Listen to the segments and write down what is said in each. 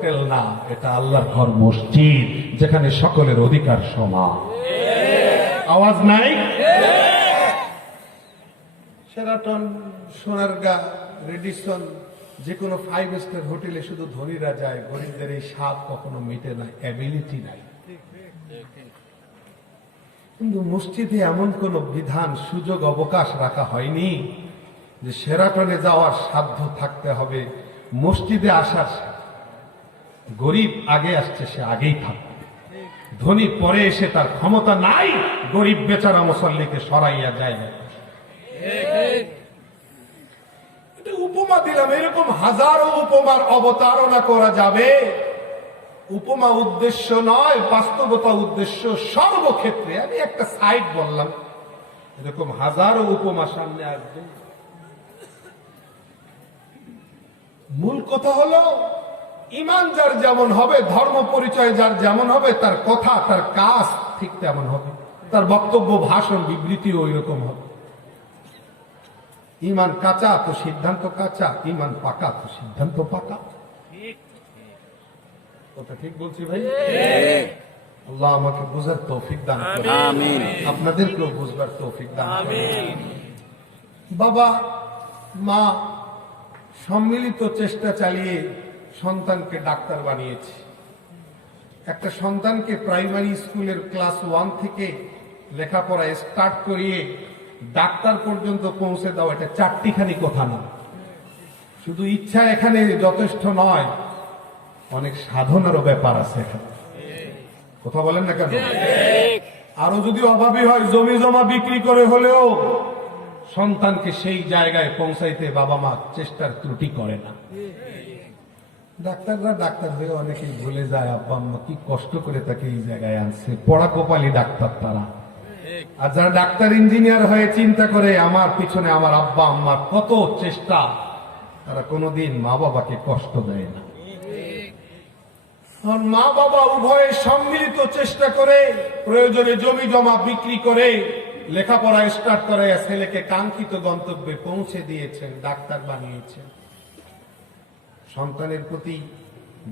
Hotel না, এটা আল্লাহর ঘর, মসজিদ, যেখানে সকলের অধিকার সমান। আওয়াজ নাই? শেরাটন, সোনারগাঁ, রেডিসন, যে কোনো 5 স্টার হোটেলে শুধু ধনীরা যায়, গরিবদের এই স্বাদ কখনো মিটে না, অ্যাবিলিটি নাই। কিন্তু মসজিদে এমন কোন বিধান, সুযোগ, অবকাশ রাখা হয়নি যে শেরাটনে যাওয়ার সাধ্য থাকতে হবে, মসজিদে আসার। গরিব আগে আসছে, সে আগেই থাকবে। ধনী পরে এসে তার ক্ষমতা নাই, গরিব বেচারা মুসল্লিকে সরাইয়া যায় না। এটা উপমা দিলাম, এরকম হাজারো উপমার অবতারণা করা যাবে। উপমা উদ্দেশ্য নয়, বাস্তবতা উদ্দেশ্য সর্বক্ষেত্রে। আমি একটা সাইড বললাম, এরকম হাজারো উপমা সামনে আসবে। মূল কথা হলো, ইমান যার যেমন হবে, ধর্ম পরিচয় যার যেমন হবে, তার কথা, তার কাজ ঠিক তেমন হবে, তার বক্তব্য, ভাষণ, বিবৃতি ওই রকম হবে। ইমান কাঁচা তো সিদ্ধান্ত কাঁচা, ইমান পাকা তো সিদ্ধান্ত পাকা। কথা ঠিক বলছি ভাই? আল্লাহ আমাকে বুঝার তৌফিক দান করুন, আমিন। আপনাদেরকেও বুঝবার তৌফিক দান করুন, আমিন। বাবা মা সম্মিলিত চেষ্টা চালিয়ে সন্তানকে ডাক্তার বানিয়েছে। একটা সন্তানকে প্রাইমারি স্কুলের ক্লাস 1 থেকে লেখাপড়া স্টার্ট করিয়ে ডাক্তার পর্যন্ত পৌঁছে দেওয়া, এটা চারটিখানি কথা না। শুধু ইচ্ছা এখানে যথেষ্ট নয়, অনেক সাধনারও ব্যাপার আছে এখানে। কথা বলেন না কেন? আরো যদি অভাবী হয়, জমি জমা বিক্রি করে হলেও সন্তানকে সেই জায়গায় পৌঁছাইতে বাবা মা চেষ্টার ত্রুটি করে না। ডাক্তাররা ডাক্তার হয়ে অনেকেই ভুলে যায় আব্বা আম্মা কি কষ্ট করে তাকে এই জায়গায় আনছে। পড়া কপালি ডাক্তার তারা। আর যারা ডাক্তার ইঞ্জিনিয়ার হয়ে চিন্তা করে আমার পিছনে আমার আব্বা আম্মার কত চেষ্টা, তারা কোনোদিন মা বাবাকে কষ্ট দেয় না। মা বাবা উভয়ে সম্মিলিত চেষ্টা করে, প্রয়োজনে জমি জমা বিক্রি করে লেখাপড়া স্টার্ট করে ছেলেকে কাঙ্ক্ষিত গন্তব্যে পৌঁছে দিয়েছেন, ডাক্তার বানিয়েছেন। সন্তানের প্রতি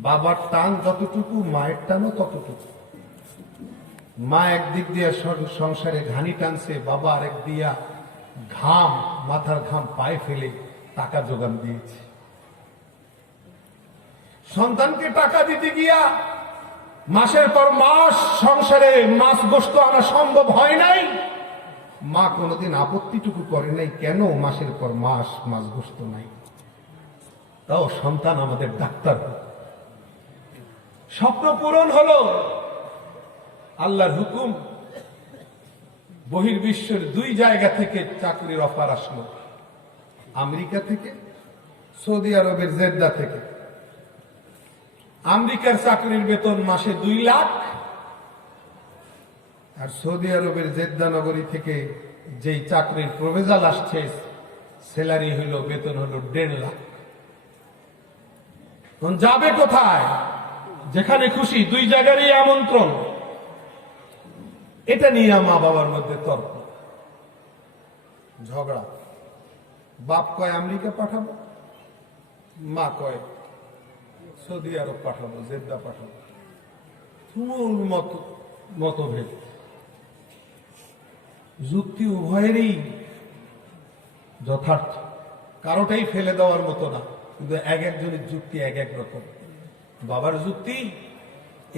বাবার টান যতটুকু, মায়ের টানও ততটুকু। মা একদিক দিয়ে সংসারে ঘানি টানছে, বাবা আরেক দিয়া ঘাম, মাথার ঘাম পায়ে ফেলে টাকা জোগান দিয়েছে। সন্তানকে টাকা দিতে গিয়া মাসের পর মাস সংসারে মাছ গোস্ত আনা সম্ভব হয় নাই। মা কোনোদিন আপত্তিটুকু করে নাই, কেন মাসের পর মাস মাছ গোস্ত নাই। তাও সন্তান আমাদের ডাক্তার। স্বপ্ন পূরণ হলো, আল্লাহর হুকুম, বহির্বিশ্বের 2 জায়গা থেকে চাকরির অফার আসলো, আমেরিকা থেকে, সৌদি আরবের জেদ্দা থেকে। আমেরিকার চাকরির বেতন মাসে 2 লাখ, আর সৌদি আরবের জেদ্দা নগরী থেকে যেই চাকরির প্রপোজাল আসছে, স্যালারি হইল, বেতন হলো 1.5 লাখ। যাবে কোথায়? যেখানে খুশি, 2 জায়গারই আমন্ত্রণ। এটা নিয়ে মা বাবার মধ্যে তর্ক, ঝগড়া। বাপ কয় আমেরিকা পাঠাবো, মা কয় সৌদি আরব পাঠাবো, জেদ্দা পাঠাবো। তুমুল মতভেদ। যুক্তি উভয়েরই যথার্থ, কারোটাই ফেলে দেওয়ার মতো না, কিন্তু এক একজনের যুক্তি এক এক রকম। বাবার যুক্তি,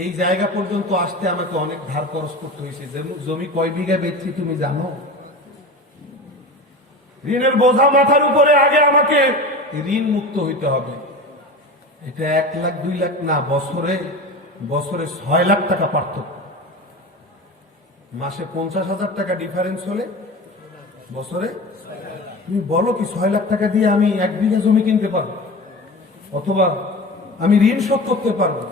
এই জায়গা পর্যন্ত আসতে আমাকে অনেক ধার খরচ করতে হয়েছে। জমি কয় বিঘা বেচছি তুমি জানো? ঋণের বোঝা মাথার উপরে, আগে আমাকে ঋণ মুক্ত হইতে হবে। এটা 1 লাখ 2 লাখ না, বছরে 6 লাখ টাকা পার্থক্য। মাসে 50,000 টাকা ডিফারেন্স হলে বছরে, তুমি বলো কি 6 লাখ টাকা দিয়ে আমি 1 বিঘা জমি কিনতে পারবো? অথবা আমি ঋণ শোধ করতে পারবো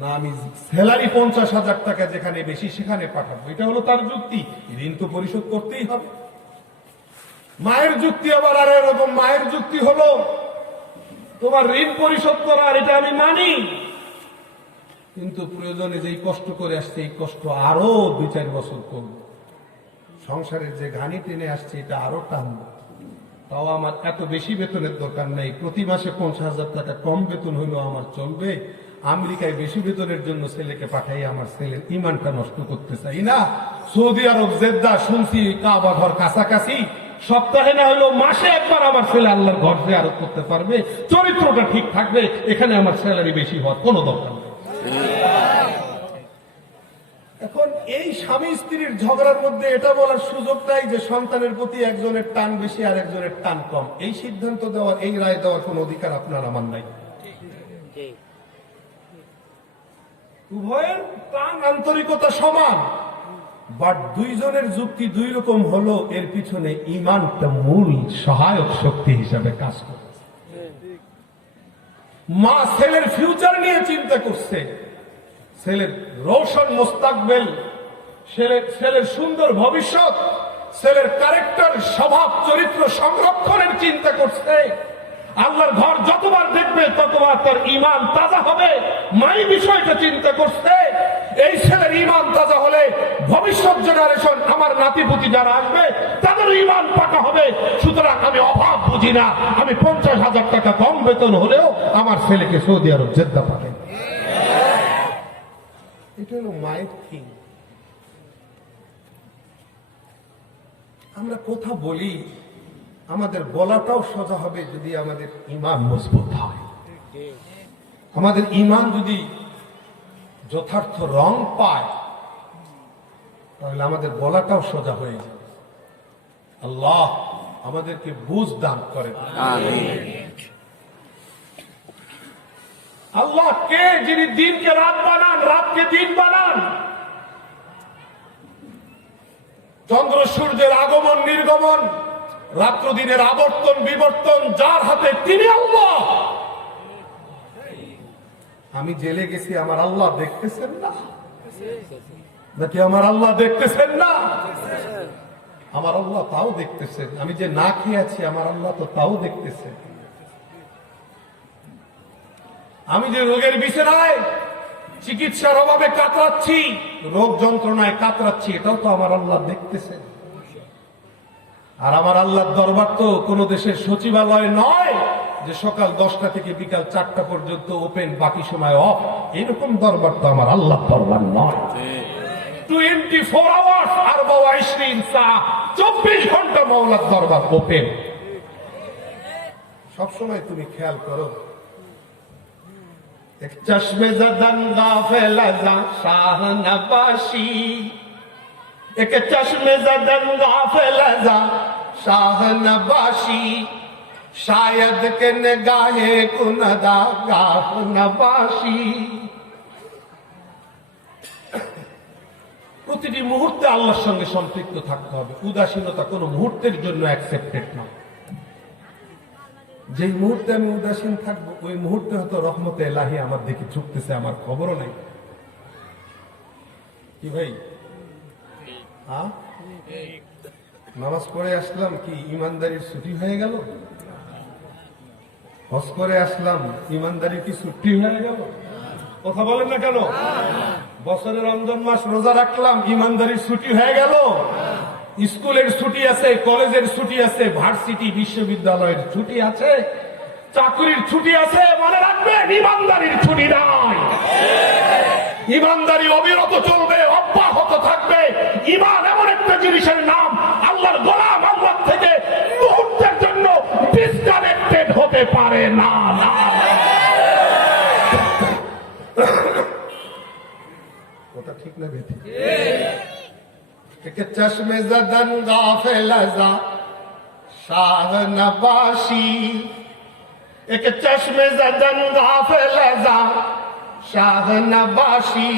না? আমি স্যালারি 50,000 টাকা যেখানে বেশি সেখানে পাঠাবো। এটা হলো তার যুক্তি, ঋণ তো পরিশোধ করতেই হবে। মায়ের যুক্তি আবার আর এরকম। মায়ের যুক্তি হলো, তোমার ঋণ পরিশোধ করা, আর এটা আমি মানি, কিন্তু প্রয়োজনে যেই কষ্ট করে আসছে এই কষ্ট আরো 2-4 বছর করব। সংসারের যে ঘানি টেনে আসছে এটা আরো টানবো, তাও আমার এত বেশি বেতনের দরকার নেই, প্রতি মাসে 50,000 টাকা কম বেতন হইলেও আমার চলবে। আমেরিকায় বেশি বেতনের জন্য ছেলেকে পাঠাই আমার ছেলের ইমানটা নষ্ট করতে চাই না। সৌদি আরব জেদ্দা শুনছি কাবা ঘর কাছাকাছি, সপ্তাহে না হলেও মাসে একবার আমার ছেলে আল্লাহর ঘর জিয়ারত করতে পারবে, চরিত্রটা ঠিক থাকবে, এখানে আমার স্যালারি বেশি হওয়ার কোনো দরকার নেই। এখন এই স্বামী স্ত্রীর ঝগড়ার মধ্যে এটা বলার সুযোগ নাই যে সন্তানের প্রতি একজনের টান বেশি আর একজনের টান কম। এই সিদ্ধান্ত দেওয়ার, এই রায় দেওয়ার কোন অধিকার আপনার আমার নাই। উভয়ের টান আন্তরিকতা সমান, বাট দুইজনের যুক্তি দুই রকম হলো, এর পিছনে ঈমানটা মূল সহায়ক শক্তি হিসাবে কাজ করে। মা ছেলের ফিউচার নিয়ে চিন্তা করছে, ছেলের রোশন মুস্তাকবেল, ছেলের সুন্দর ভবিষ্যৎ, ছেলের ক্যারেক্টার স্বভাব চরিত্র সংরক্ষণের চিন্তা করছে। আল্লাহর ঘর যতবার দেখবে ততবার তার ঈমান তাজা হবে, মাই বিষয়টা চিন্তা করছে। এই ছেলের ঈমান তাজা হলে ভবিষ্যৎ জেনারেশন, আমার নাতিপুতি যারা আসবে তাদের ঈমান পাকা হবে। সুতরাং আমি অভাব বুঝি না, আমি 50,000 টাকা কম বেতন হলেও আমার ছেলেকে সৌদি আরব জেদ্দা পাঠাই। এটা হলো মায়ের থিং। আমরা কথা বলি, আমাদের বলাটাও সোজা হবে যদি আমাদের ঈমান মজবুত হয়। আমাদের ঈমান যদি যথার্থ রং পায় তাহলে আমাদের বলাটাও সোজা হয়ে যাবে। আল্লাহ আমাদেরকে বুঝ দান করে। আল্লাহ কে যিনি দিনকে রাত বানান, রাতকে দিন বানান, চন্দ্র সূর্যের আগমন নির্গমন, রাত্র দিনের আবর্তন বিবর্তন যার হাতে, তিনি আল্লাহ। আমি জেলে গেছি, আমার আল্লাহ দেখতেছেন না নাকি? আমার আল্লাহ দেখতেছেন না? আমার আল্লাহ তাও দেখতেছেন। আমি যে না খেয়ে আছি, আমার আল্লাহ তো তাও দেখতেছেন। আমি যে রোগের বিছানায় চিকিৎসার অভাবে কাতরাচ্ছি, রোগ যন্ত্রণায় কাতরাচ্ছি, এটাও তো আমার আল্লাহ দেখতেছেন। আর আমার আল্লাহর দরবার তো কোন দেশের সচিবালয় নয় যে সকাল 10টা থেকে বিকাল 4টা পর্যন্ত ওপেন, বাকি সময় অফ। এরকম দরবার তো আমার আল্লাহর দরবার নয়। 24 আওয়ার্স আর 24 ঘন্টা মাওলার দরবার ওপেন। সবসময় তুমি খেয়াল করো, এক চশমে জদন গাফিল আযা শাহ নবাশি, এক চশমে জদন গাফিল আযা শাহ নবাশি, শায়দ কে নিগাহে কুনদা গাহ নবাশি। প্রতিটি মুহূর্তে আল্লাহর সঙ্গে সম্পৃক্ত থাকতে হবে। উদাসীনতা কোনো মুহূর্তের জন্য অ্যাকসেপ্টেড না। যেই মুহূর্তে আমি উদাসীন থাকবো, ওই মুহূর্তে হয়তো রহমতে এলাহি আমার দিকে ঝুঁকতেছে, আমার খবরও নাই। কি ভাই, নামাজ পড়ে আসলাম, কি ইমানদারির ছুটি হয়ে গেল? হজ করে আসলাম, ইমানদারির কি ছুটি হয়ে গেল? কথা বলেন না কেন? বছরের রমজান মাস রোজা রাখলাম, ইমানদারির ছুটি হয়ে গেল? স্কুলের ছুটি আছে, কলেজের ছুটি আছে, ভার্সিটি বিশ্ববিদ্যালয়ের ছুটি আছে, চাকরির ছুটি আছে, মনে রাখবেন ইমানদারির ছুটি নাই। ইমানদারি অবিরত চলবে, অব্যাহত থাকবে। ঈমান এমন একটা জিনিসের নাম, আল্লাহর গোলাম আল্লাহ থেকে মুহূর্তের জন্য ডিসকানেক্টেড হতে পারে না। ওটা ঠিক না বেঠিক? کہ چشم زدن غافل ازا شاہ نباشی، ایک چشم زدن غافل ازا شاہ نباشی،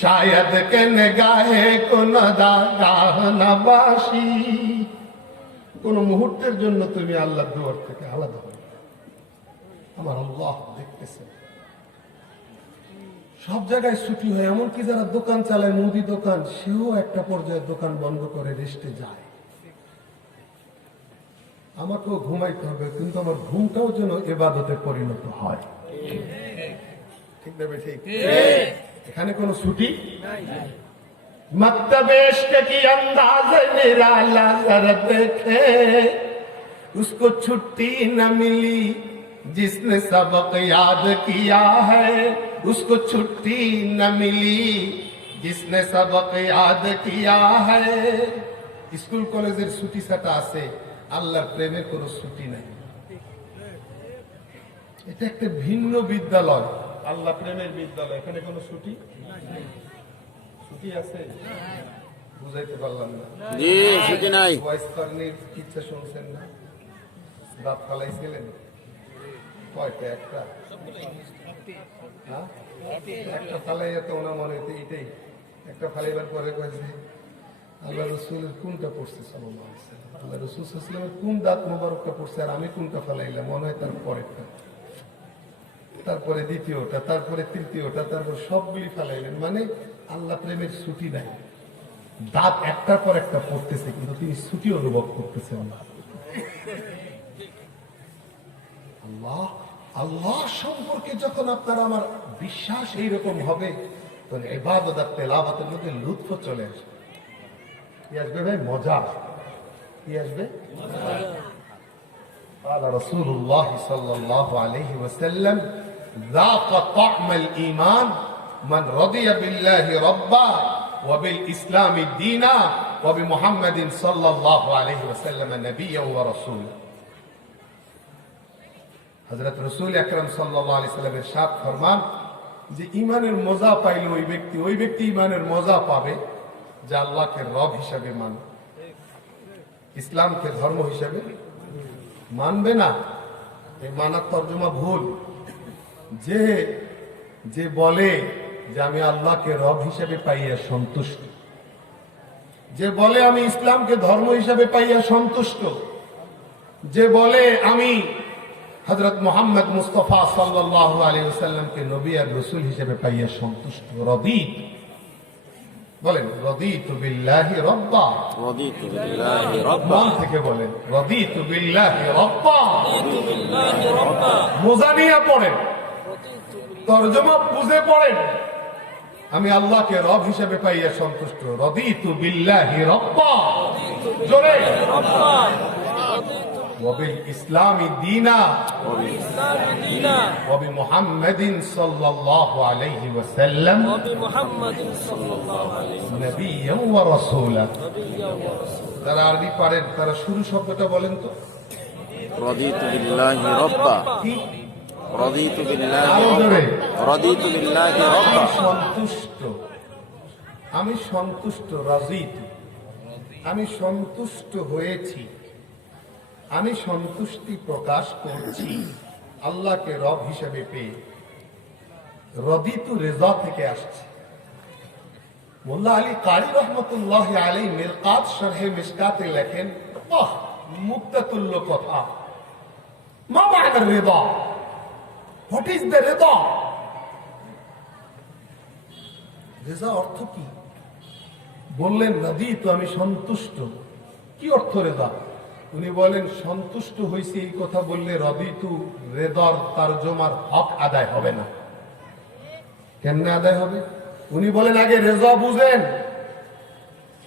شاید کہ نگاہ کندہ گاہ نباشی। কোন মুহূর্তের জন্য তুমি আল্লাহর দুয়ার থেকে আলাদা হবে, আমার আল্লাহ দেখতেছে। সব জায়গায় ছুটি হয়, এমনকি যারা দোকান চালায়, মুদি দোকান, সেও একটা পর্যায়ে দোকান বন্ধ করে রেস্টে যায়। আমাকেও ঘুমাইতে হবে, কিন্তু আমার ঘুমটাও যেন ইবাদতে পরিণত হয়। ঠিক না ঠিক? এখানে কোনো ছুটি মকতব ইশক কি আন্দাজ নিরালা জরা দেখে, उसको छुट्टी न मिली जिसने सबक याद किया है, उसको छुट्टी न मिली जिसने सबक याद किया है। স্কুল কলেজের ছুটি ছাটা আছে, আল্লাহর প্রেমের কোনো ছুটি নাই। এটা একটা ভিন্ন বিদ্যালয়, আল্লাহ প্রেমের বিদ্যালয়। এখানে কোনো ছুটি ছুটি আছে? বুঝাইতে পারলাম না। জি, ছুটি নাই। ওয়াইস কর্নির কিচ্ছা শুনছেন না? দাঁত ফালাইছিলেন কয়টা? একটা একটা ফালাইয়া তো ওনার মনে হইতে এটাই একটা ফালাইবার পরে কয়েছে আল্লাহ রসুলের কোনটা পড়ছে, আল্লাহ রসুল সাল্লামের কোন দাঁত মোবারকটা পড়ছে আর আমি কোনটা ফালাইলাম, মনে হয় তার পরেরটা, তারপরে দ্বিতীয়টা, তারপরে তৃতীয়টা, তারপর সবগুলি ফালাইলেন। মানে আল্লাহ প্রেমের ছুটি নাই। দাঁত একটার পর একটা পড়তেছে কিন্তু তিনি ছুটি অনুভব করতেছেন না। আল্লাহ আল্লাহ সম্পর্কে যখন আপনার আমার বিশ্বাস এইরকম হবে, তখন ইবাদত আর তেলাওয়াতের মধ্যে লুৎফ চলে আসবে। কি আসবে ভাই? মজা। কি আসবে? قال رسول الله صلى الله عليه وسلم ذاق طعم الإيمان من رضي بالله ربا وبالإسلام دينا وبمحمد صلى الله عليه وسلم نبيا ورسولا। হযরত রাসূল আকরাম সাল্লাল্লাহু আলাইহি সাল্লামের ইরশাদ ফরমান যে ঈমানের মজা পাইল ওই ব্যক্তি ঈমানের মজা পাবে যে আল্লাহকে রব হিসাবে মানে, ইসলামকে ধর্ম হিসাবে মানবে না। এই মানার তর্জমা ভুল। যে বলে যে আমি আল্লাহকে রব হিসাবে পাইয়া সন্তুষ্ট, যে বলে আমি ইসলামকে ধর্ম হিসাবে পাইয়া সন্তুষ্ট, যে বলে আমি হযরত মুহাম্মদ মুস্তাফা সাল্লাল্লাহু আলাইহি ওয়াসাল্লামকে নবী আর রাসূল হিসেবে পাইয়া সন্তুষ্ট, রদিত বলেন রদিতু বিল্লাহি রাব্বা, রদিতু বিল্লাহি রাব্বা, মন থেকে বলেন রদিতু বিল্লাহি রাব্বা, রদিতু বিল্লাহি রাব্বা। মোজানিয়া পড়েন, তরজমা বুঝে পড়েন। আমি আল্লাহকে রব হিসেবে পাইয়া সন্তুষ্ট, রদিতু বিল্লাহি রাব্বা, জোরে রাব্বা, وبالإسلام دينا وبمحمد صلى الله عليه وسلم نبيا ورسولا। যারা আরবি পারেন তারা শুরু শব্দটা বলেন তো। রদিতু বিল্লাহি রাব্বা, কি? রদিতু বিল্লাহি আরো জোরে। রদিতু বিল্লাহি রাব্বা। আমি সন্তুষ্ট, রাজিতু, আমি সন্তুষ্ট হয়েছি, আমি সন্তুষ্টি প্রকাশ করছি আল্লাহকে রব হিসেবে পেয়ে। রদিতু রেজা থেকে আসছে। মোল্লা আলী কারি রহমতুল্লাহ আলাইহি মিরকাত শরহে মিশকাতে লেখেন, বাহ মুক্তাতুল্য কথা। মা মা'না রিদা? হোয়াট ইজ দ্য রিদা? রেজা অর্থ কি? বললেন রদিতু, আমি সন্তুষ্ট। কি অর্থ রেজা? উনি বলেন সন্তুষ্ট হয়েছে এই কথা বললে রদিতু রেদার তারজমার হক আদায় হবে না। কেমনে আদায় হবে? উনি বলেন আগে রেজা বুঝেন।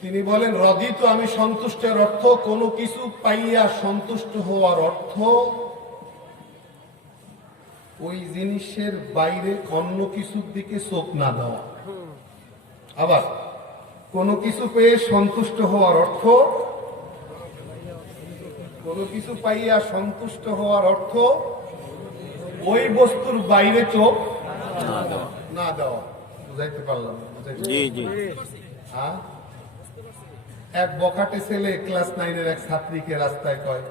তিনি বলেন রদিতু, আমি সন্তুষ্টের অর্থ কোনো কিছু পাইয়া সন্তুষ্ট হওয়ার অর্থ ওই জিনিসের বাইরে অন্য কিছুর দিকে চোখ না দেওয়া। আবার কোনো কিছু পেয়ে সন্তুষ্ট হওয়ার অর্থ, কোনো কিছু পাইয়া সন্তুষ্ট হওয়ার অর্থ ওই বস্তুর বাইরে চোখ না দেওয়া। বুঝাইতে পারলাম? জি জি। হ্যাঁ, এক বখাটে ছেলে ক্লাস 9-এর এক ছাত্রীকে রাস্তায় কয়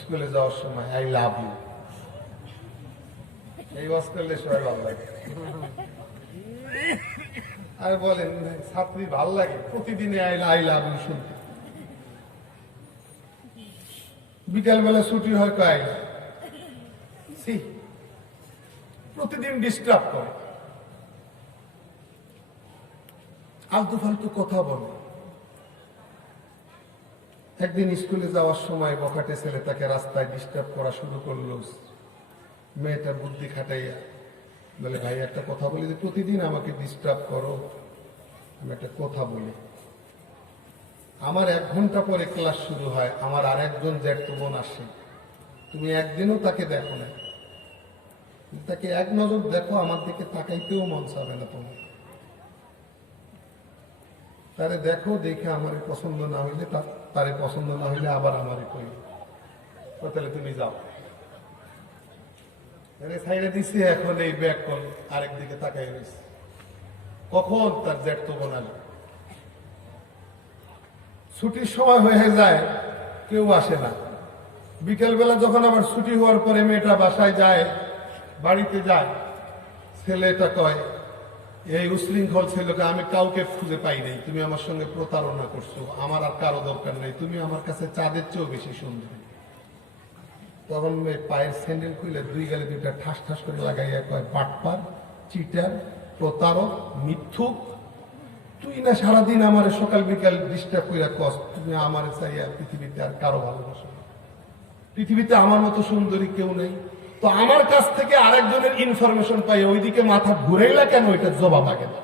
স্কুলে যাওয়ার সময় আই লাভ ইউ। এই ওয়াজ করলে সবাই ভালো লাগে। আর বলেন ছাত্রী ভালো লাগে প্রতিদিনে আই লাভ ইউ শুনতে। বিকালবেলা ছুটি হয় কয় প্রতিদিন ডিস্টার্ব করে, আলতু ফালতু কথা বলে। একদিন স্কুলে যাওয়ার সময় বখাটে ছেলে তাকে রাস্তায় ডিস্টার্ব করা শুরু করলো। মেয়েটার বুদ্ধি খাটাইয়া বলে, ভাই একটা কথা বলি, যে প্রতিদিন আমাকে ডিস্টার্ব করো, আমি একটা কথা বলি। আমার 1 ঘন্টা পরে ক্লাস শুরু হয়, আমার আরেকজন জ্যাঠতো বোন আসে, তুমি একদিনও তাকে দেখো না, তাকে এক নজর দেখো, আমার দিকে তাকাইতেও মন চাবে না তোমার। তারে দেখো, দেখে আমার পছন্দ না হইলে তারে পছন্দ না হইলে আবার আমারে কই, তাহলে তুমি যাও। সাইডে দিছি, এখন এই ব্যাগ কল আরেক দিকে তাকাই রয়েছে, কখন তার জ্যাঠ তো বানালো। ছুটির সময় হয়ে যায়, কেউ আসে না। বিকেল বেলা যখন আবার ছুটি হওয়ার পরে মেয়েটা বাসায় যায়, বাড়িতে যায়, ছেলেটা কয়, এই উশৃঙ্খল ছেলেকে আমি কাউকে খুঁজে পাই নাই, তুমি আমার সঙ্গে প্রতারণা করছো, আমার আর কারো দরকার নেই, তুমি আমার কাছে চাঁদের চেয়েও বেশি সুন্দর। তখন পায়ের স্যান্ডেল খুলে দুই গালে দুইটা ঠাস ঠাস করে লাগাইয়া কয়, বাটপার, চিটার, প্রতারক, মিথ্যুক, তুই না সারাদিন আমার সকাল বিকাল ডিস্টার্ব করে কস, তুমি আমার চাইয়া পৃথিবীতে আর কারো ভালোবাসো না, পৃথিবীতে আমার মতো সুন্দরী কেউ নেই। তো আমার কাছ থেকে আরেকজনের ইনফরমেশন পাই, ওইদিকে মাথা ঘুরাইলা কেন, ওইটা জবাব আগে না।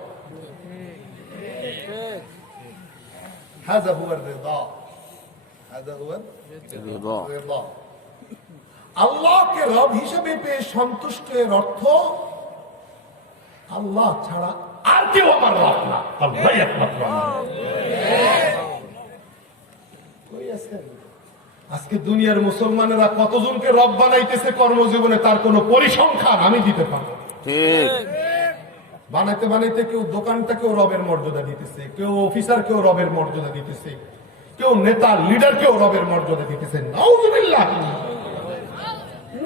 হাযা হুয়া রিদা, হাযা হুয়া রিদা। আল্লাহকে রব হিসেবে পেয়ে সন্তুষ্ট এর অর্থ আল্লাহ ছাড়া আর কেউ আমার রব না, আল্লাহই একমাত্র আমার। কই আছেন? আজকে দুনিয়ার মুসলমানেরা কতজনকে রব বানাইতেছে কর্মজীবনে, তার কোনো পরিসংখ্যান আমি দিতে পারবো। ঠিক। বানাইতে বানাইতে কেউ দোকানটাকেও রবের মর্যাদা দিতেছে, কেউ অফিসারকেও রবের মর্যাদা দিতেছে, কেউ নেতা লিডারকেও রবের মর্যাদা দিতেছে। নাউযুবিল্লাহ।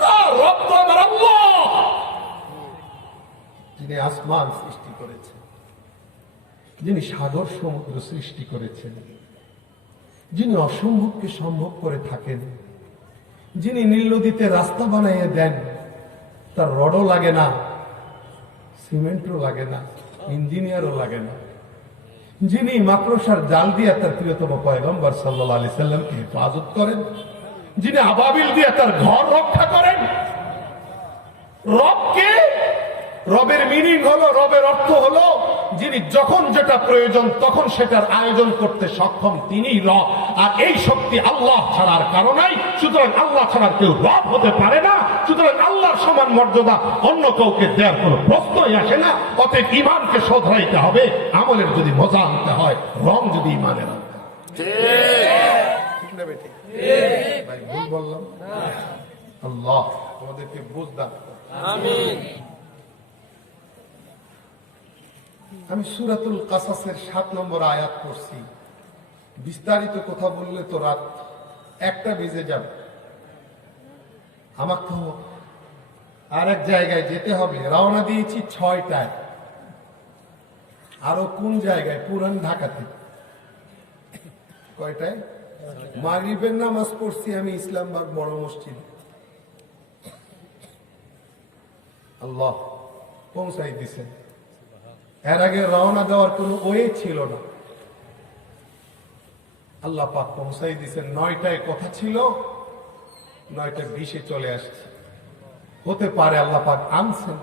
না, রব তো আমার আল্লাহ, যিনি আসমান সৃষ্টি করেছেন, যিনি সাগর সমুদ্র সৃষ্টি করেছেন, যিনি অসম্ভবকে সম্ভব করে থাকেন, যিনি নীল নদীতে রাস্তা বানাইয়ে দেন, তার রডও লাগে না, সিমেন্টও লাগে না, ইঞ্জিনিয়ারও লাগে না, যিনি মাকড়সার জাল দিয়ে তার প্রিয়তম পয়গম্বর সাল্লাল্লাহু আলাইহি সাল্লামকে হেফাজত করেন, যিনি আবাবিল দিয়ে তার ঘর রক্ষা করেন। রবকে, রবের মিনিং হলো, রবের অর্থ হলো, যিনি যখন যেটা প্রয়োজন তখন সেটার আয়োজন করতে সক্ষম, তিনিই রব। আর এই শক্তি আল্লাহ ছাড়ার কারণেই, সুতরাং আল্লাহ ছাড়ার কেউ রব হতে পারে না। সুতরাং আল্লাহর সমান মর্যাদা অন্য কাউকে দেওয়ার কোনো প্রশ্নই আসে না। অতএব ইমানকে শোধরাইতে হবে, আমলের যদি মজা আনতে হয়, রং যদি ইমানের আনতে হয়। ঠিক না বেটি? ভাই ভুল বললাম? আল্লাহ আমাদেরকে বুঝদান করুন। আমিন। আমি সূরাতুল কাসাসের 7 নম্বর আয়াত পড়ছি। বিস্তারিত কথা বললে তো রাত 1টা বেজে যাবে। আমাকে তো আরেক জায়গায় যেতে হবে, রওনা দিয়েছি 6টায়। আরো কোন জায়গায়? পুরান ঢাকাতে। কয়টায়? মাগরিবের নামাজ পড়ছি আমি ইসলামবাগ বড় মসজিদে। আল্লাহ পৌঁছাই দিছেন। এর আগে রওনা দেওয়ার কোনো ওয়ে ছিল না, আল্লাহ পাক পৌঁছাই দিছেন। 9টায় কথা ছিল, 9:20 চলে আসছে। হতে পারে আল্লাহ পাক আনছেন।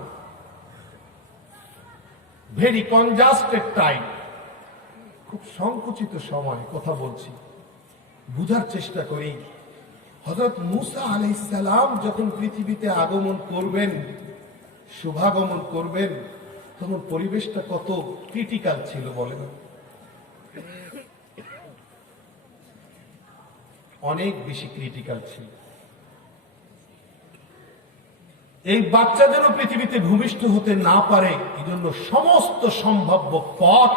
ভেরি কনজাস্টেড টাইম, খুব সংকুচিত সময় কথা বলছি, বুঝার চেষ্টা করি। হযরত মূসা আলাইহিস সালাম যখন পৃথিবীতে আগমন করবেন, শুভাগমন করবেন, তখন পরিবেশটা কত ক্রিটিক্যাল ছিল বলেন। অনেক বেশি ক্রিটিক্যাল ছিল। এই বাচ্চা যেন পৃথিবীতে ভূমিষ্ঠ হতে না পারে, এই জন্য সমস্ত সম্ভাব্য পথ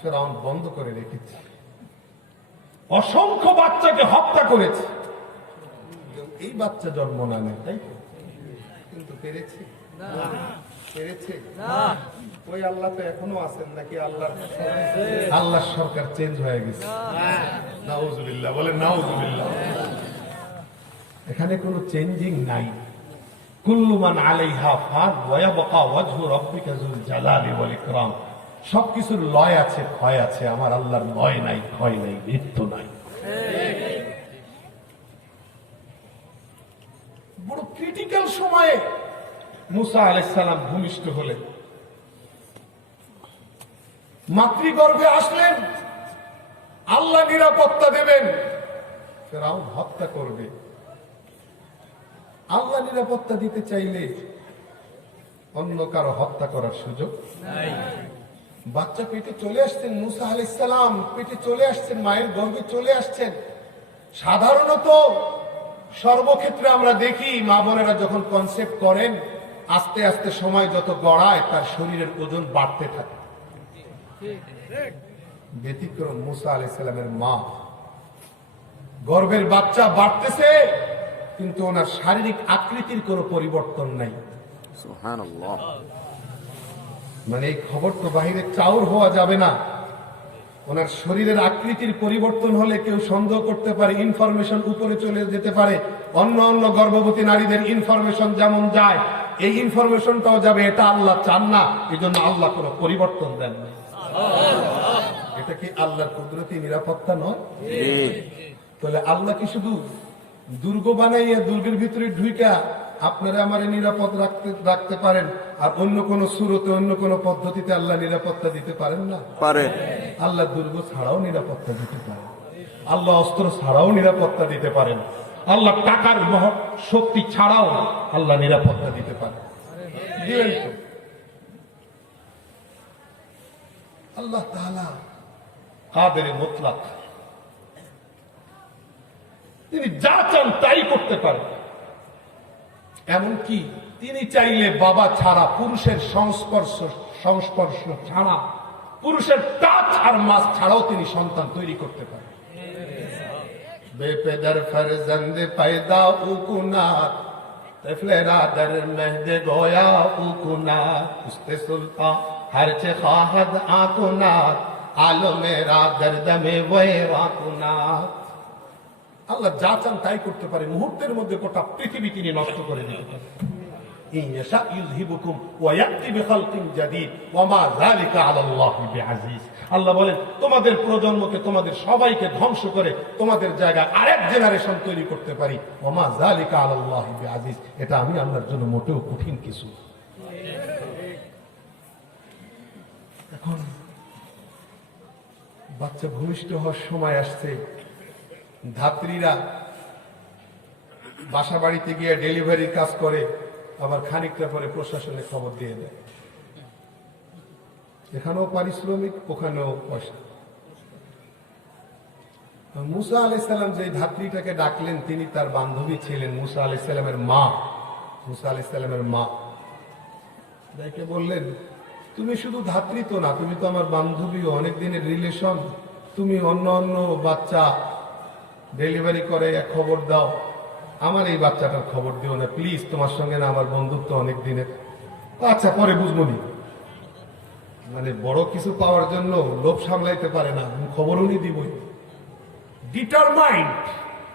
ফেরাউন বন্ধ করে রেখেছে। অসংখ্য বাচ্চাকে হত্যা করেছে, এই বাচ্চা জন্ম না নেয়, তাই তো? কিন্তু পেরেছে? পেরেছে না। ওই আল্লাহ তো এখনো আছেন নাকি? আল্লাহর সরকার চেঞ্জ হয়ে গেছে। নাউজুবিল্লাহ, বলে নাউজুবিল্লাহ। এখানে কোনো চেঞ্জিং নাই। কুল্লু মান আলাইহা ফান ওয়া ইয়াবকা ওয়াজহু রাব্বিকা যুল জালালি ওয়াল ইকরাম। সবকিছুর লয় আছে, ক্ষয় আছে, আমার আল্লাহর লয় নাই, ক্ষয় নাই, মৃত্যু নাই। বড় ক্রিটিক্যাল সময়ে মূসা আলাইহিস সালাম ভূমিষ্ঠ হলেন, মাতৃগর্ভে আসলেন। আল্লাহ নিরাপত্তা দেবেন, ফেরাউন হত্যা করবে। আল্লাহ নিরাপত্তা দিতে চাইলে অন্য কারো হত্যা করার সুযোগ বাচ্চা পেটে চলে আসছেন, মুসা আলাইহিস সালাম পেটে চলে আসছেন, মায়ের গর্ভে চলে আসছেন। সাধারণত সর্বক্ষেত্রে আমরা দেখি মা বোনেরা যখন কনসেপ্ট করেন আস্তে আস্তে সময় যত গড়ায় তার শরীরের ওজন বাড়তে থাকে। ব্যতিক্রম মুসা আলাইহিস সালামের মা, গর্ভের বাচ্চা বাড়তেছে কিন্তু ওনার শারীরিক আকৃতির কোনো পরিবর্তন নাই। সুবহানাল্লাহ। মানে এই খবর তো বাহিরে চাউর হওয়া যাবে না। ওনার শরীরের আকৃতির পরিবর্তন হলে কেউ সন্দেহ করতে পারে, ইনফরমেশন উপরে চলে যেতে পারে। অন্য অন্য গর্ভবতী নারীদের ইনফরমেশন যেমন যায় এই ইনফরমেশনটাও যাবে, এটা আল্লাহ চান না, এই জন্য আল্লাহ কোনো পরিবর্তন দেন না। এটা কি আল্লাহর কুদরতি নিরাপত্তা নয়? তাহলে আল্লাহ কি শুধু দুর্গ বানাইয়া দুর্গের ভিতরে ঢুইকা আপনারা আমারে নিরাপদ রাখতে পারেন, আর অন্য কোন সুরতে অন্য কোন পদ্ধতিতে আল্লাহ নিরাপত্তা দিতে পারেন না? পারে। আল্লাহ দুর্গ ছাড়াও নিরাপত্তা দিতে পারেন, আল্লাহ অস্ত্র ছাড়াও নিরাপত্তা দিতে পারেন, আল্লাহ টাকার শক্তি ছাড়াও আল্লাহ নিরাপত্তা দিতে পারেন। দিলেন তো? আল্লাহ তাআলা কাদের মুতলাক, তিনি যা চান তাই করতে পারেন। এমনকি তিনি চাইলে বাবা ছাড়া, পুরুষের সংস্পর্শ ছাড়া, পুরুষের টাচ আর মাস ছাড়াও তিনি সন্তান তৈরি করতে পারেন। বেপেদার ফরজন্দ পয়দা উকুনাত তফলেরা দর মেহদে গোয়া উকুনাত উস্তে সুলতান হরচে খাহাদ আকুনাত আলমেরা দর্দমে ওয়রাকুনাত। আল্লাহ যা চান তাই করতে পারে, মুহূর্তের মধ্যে গোটা পৃথিবী তিনি নষ্ট করে দিতে পারেন। ইনশা ইউযহিবুকুম ওয়া ইয়াতি বিখালকিন জাদীদ ওয়া মা যালিকা আলাল্লাহি বিআজিজ। আল্লাহ বলেন তোমাদের প্রজন্মকে, তোমাদের সবাইকে ধ্বংস করে তোমাদের জায়গায় আরেক জেনারেশন তৈরি করতে পারি। ওয়া মা যালিকা আলাল্লাহি বিআজিজ, এটা আমি আল্লাহর জন্য মোটেও কঠিন কিছু। এখন বাচ্চা ভূমিষ্ঠ হওয়ার সময় আসছে, ধাত্রীরা বাসা বাড়িতে গিয়ে ডেলিভারির কাজ করে, আবার খানিকটা পরে প্রশাসনে খবর দিয়ে দেয়। এখানেও পারিশ্রমিক, ওখানেও পয়সা। মুসা আলাইহিস সালাম যে ধাত্রীটাকে ডাকলেন তিনি তার বান্ধবী ছিলেন, মুসা আলাইহিস সালামের মা। মুসা আলাইহিস সালামের মা ডাকে বললেন, তুমি শুধু ধাত্রী তো না, তুমি তো আমার বান্ধবীও, অনেক দিনের রিলেশন। তুমি অন্য অন্য বাচ্চা ডেলিভারি করে খবর দাও, আমার এই বাচ্চাটার খবর দিও না প্লিজ, তোমার সঙ্গে না আমার বন্ধুত্ব অনেক দিনের। আচ্ছা পরে বুঝবো নি। মানে বড় কিছু পাওয়ার জন্য লোভ সামলাইতে পারে না, খবরও নি দিবই। ডিটারমাইন্ড